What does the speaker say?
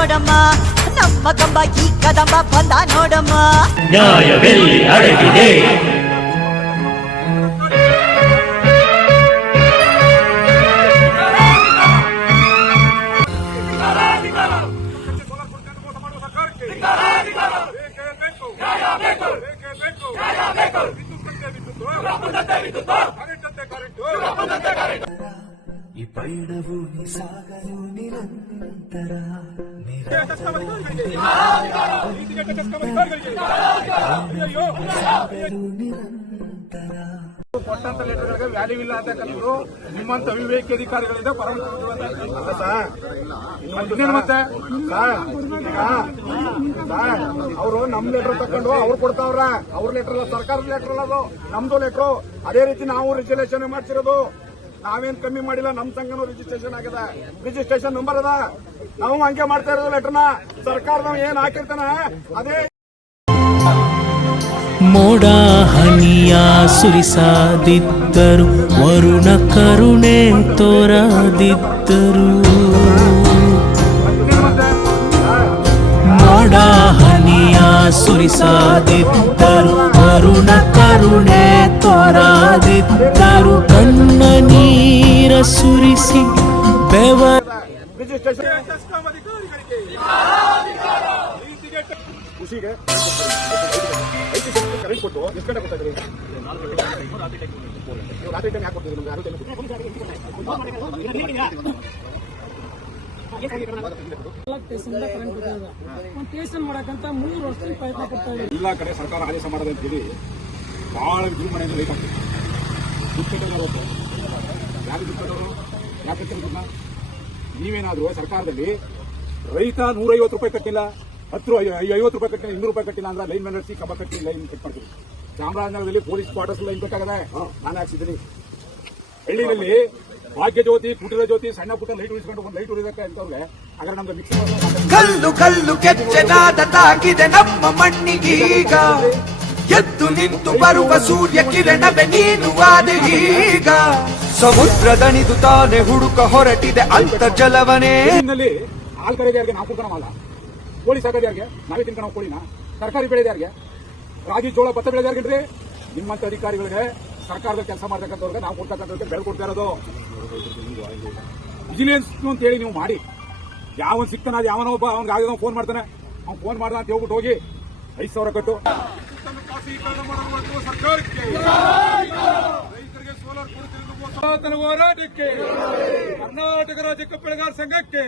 ನೋಡಮ್ಮ. ನಮ್ಮ ಕಂಬ ಈ ಕದಂಬ ಬಂದ ನೋಡಮ್ಮ. ನ್ಯಾಯವೆಲ್ಲಿ ಅಡಗಿದೆ? ಈ ಪಯಣವು ಸಾಗಲು ನಿರಂತರ ಸಾಗಲು ನಿರಂತರ. ಕೊಟ್ಟಂತ ಲೆಟರ್ಗಳಿಗೆ ವ್ಯಾಲ್ಯೂ ಇಲ್ಲ ಅಂತಕ್ಕಂಥದ್ದು ನಿಮ್ಮಂತ ಅವಿವೇಕ ಅಧಿಕಾರಿಗಳಿಂದ ಪರಮ ಇನ್ನೇನು ಮತ್ತೆ? ಅವರು ನಮ್ ಲೆಟರ್ ತಕೊಂಡು ಅವ್ರು ಕೊಡ್ತಾವ್ರ. ಅವ್ರ ಲೆಟರ್ ಅಲ್ಲ ಸರ್ಕಾರದ ಲೆಟರ್ ಅಲ್ಲ ಅದು. ನಮ್ದು ಲೆಟರ್. ಅದೇ ರೀತಿ ನಾವು ರಿಜಿಸ್ಟ್ರೇಷನ್ ಮಾಡ್ಸಿರೋದು? ನಾವೇನ್ ಕಮ್ಮಿ ಮಾಡಿಲ್ಲ ನಮ್ ಸಂಘನೂ ರಿಜಿಸ್ಟ್ರೇಷನ್ ಆಗಿದೆ. ರಿಜಿಸ್ಟ್ರೇಷನ್ ನಂಬರ್ ಅದ. ನಾವು ಹಂಗೆ ಮಾಡ್ತಾ ಇರೋದು ಲೆಟರ್ನ ನಾವು ಏನ್ ಹಾಕಿರ್ತಾನ ಅದೇ ಮೋಡ ಹನಿಯ ಸುರಿಸಾದಿದ್ದರು ವರುಣ ಕರುಣೆ ತೋರದಿದ್ದರು. ಮೋಡ ಹನಿಯ ಸುರಿಸಾದಿದ್ದರು ವರುಣ ಕರುಣೆ ತೋರದಿದ್ದರು ಕಣ್ಣ ನೀರ ಸುರಿಸಿ ನೀವು ರಾತ್ರಿ ಟೈಮ್ ಯಾಕೆ ಕೊಡ್ತೀರಿ ನಮ್ಗೆ ಯಾರು ಟೈಮ್ ಸ್ಟೇಷನ್ ಕರೆಂಟ್ ಬಿಟ್ಟಿದೆ ಒಂದು ಸ್ಟೇಷನ್ ಮಾಡಕ್ಕಂತ ಮೂರು ವರ್ಷದಿಂದ ಪ್ರಯತ್ನ ಎಲ್ಲ ಕಡೆ ಸರ್ಕಾರ ಆದೇಶ ಮಾಡೋದು ಅಂತೇಳಿ ಭಾಳ ವಿಜೃಂಭಣೆಯಿಂದ ಲೇಟ್ ಆಗ್ತದೆ. ಯಾರು ದುಡ್ಡು ನೀವೇನಾದರೂ ಸರ್ಕಾರದಲ್ಲಿ ರೈತ ನೂರೈವತ್ತು ರೂಪಾಯಿ ಕಟ್ಟಿಲ್ಲ, ಹತ್ತು ಐವತ್ತು ರೂಪಾಯಿ ಕಟ್ಟಿಲ್ಲ, ಇನ್ನೂರು ರೂಪಾಯಿ ಕಟ್ಟಿಲ್ಲ ಅಂದ್ರೆ ಲೈನ್ ನಡೆಸಿ ಕಬ್ಬ ಕಟ್ಟಿ ಲೈನ್ ಕಟ್ ಮಾಡ್ತೀವಿ ಚಾಮರಾಜನಗರದಲ್ಲಿ ಪೊಲೀಸ್ ಕ್ವಾರ್ಟರ್ಸ್ ಲೈನ್ ಬೇಕಾಗದೆ ನಾನು ಹಾಕ್ಸಿದ್ದೀನಿ. ಹಳ್ಳಿನಲ್ಲಿ ಭಾಗ್ಯ ಜ್ಯೋತಿ ಕುಟೀರ ಜ್ಯೋತಿ ಸಣ್ಣ ಪುಟ್ಟ ಲೈಟ್ ಉಳಿಸ್ಕೊಂಡು ಒಂದು ಲೈಟ್ ಉಳಿದಕ್ಕೆ ಅಂತವ್ರಿಗೆ ಹಾಗಾದ್ರೆ ನಮ್ಗೆ ಮಿಕ್ಸ್ ಕಲ್ಲು ಕಲ್ಲು ಕೆಚ್ಚನಾದ ತಾಕಿದೆ ನಮ್ಮ ಮಣ್ಣಿಗೀಗ. ಎದ್ದು ನಿಂತು ಬರುವ ಸೂರ್ಯ ಕಿರಣವೇ ನೀನು ಈಗ. ಸಮುದ್ರ ದಣಿದು ತಾನೆ ಹುಡುಕ ಹೊರಟಿದೆ ಅಂತರ್ಜಲವನೇ ನಲ್ಲಿ ಹಾಲ್ ಕರೆಗೆ ಯಾರಿಗೆ ನಾವು ಕುಡ್ಕೋಣ ಕೋಳಿ ಸಾಕೋದು ಯಾರಿಗೆ ನಾವೇ ತಿನ್ಕೋಣ ಕೋಳಿನ. ತರಕಾರಿ ಬೆಳೆದ ಯಾರಿಗೆ ರಾಗಿ ಜೋಳ ಭತ್ತ ಬೆಳೆದ ಯಾರಿಗೆ ನಿಮ್ಮಂತ ಅಧಿಕಾರಿಗಳಿಗೆ ಸರ್ಕಾರದ ಕೆಲಸ ಮಾಡ್ತಕ್ಕಂಥವ್ರಿಗೆ ನಾವು ಕೊಡ್ತಕ್ಕಂಥವ್ರಿಗೆ ಬೆಳೆ ಕೊಡ್ತಾ ಇರೋದು. ವಿಜಿಲೆನ್ಸ್ ಅಂತ ಹೇಳಿ ನೀವು ಮಾಡಿ. ಯಾವನ್ ಅದು ಯಾವನೋ ಒಬ್ಬ ಅವ್ನಿಗೆ ಆಗ ಫೋನ್ ಮಾಡ್ತಾನೆ. ಅವ್ನು ಫೋನ್ ಮಾಡ್ದ ಅಂತ ಹೇಳ್ಬಿಟ್ಟು ಹೋಗಿ ಐದು ಸಾವಿರ ಕಟ್ಟು. ಸರ್ಕಾರಕ್ಕೆ ರೈತರಿಗೆ ಸೋಲಾರ್ ಹೋರಾಟಕ್ಕೆ ಕರ್ನಾಟಕ ರಾಜ್ಯ ಕಪ್ಪಳೆಗಾರ ಸಂಘಕ್ಕೆ